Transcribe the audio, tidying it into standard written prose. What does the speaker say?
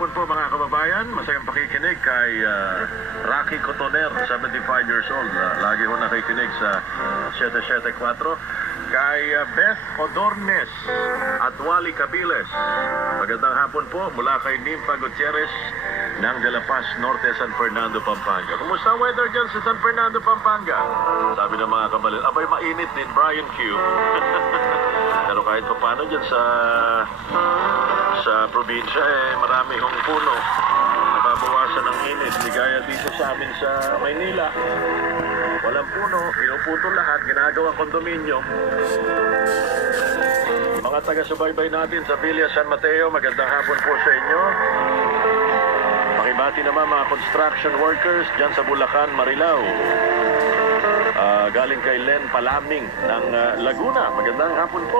hapon po mga kababayan. Masayang pakikinig kay Rocky Cotoner, 75 years old. Lagi ho nakikinig sa 774. Kay Beth Odornes at Wally Cabiles. Magandang hapon po mula kay Nympha Gutierrez ng De La Paz Norte, San Fernando, Pampanga. Kumusta ang weather dyan sa San Fernando, Pampanga? Sabi ng mga kabalil, abay mainit din, Brian Q. Pero kahit pa paano dyan sa probinsya, marami hong puno. Nababawasan ng init. Di gaya dito sa amin sa Maynila. Walang puno, pinuputol lahat, ginagawa kondominium. Mga taga-subaybay natin sa Villa San Mateo, magandang hapon po sa inyo. Pakibati naman mga construction workers dyan sa Bulacan, Marilao. Galing kay Len Palaming ng Laguna. Magandang hapon po.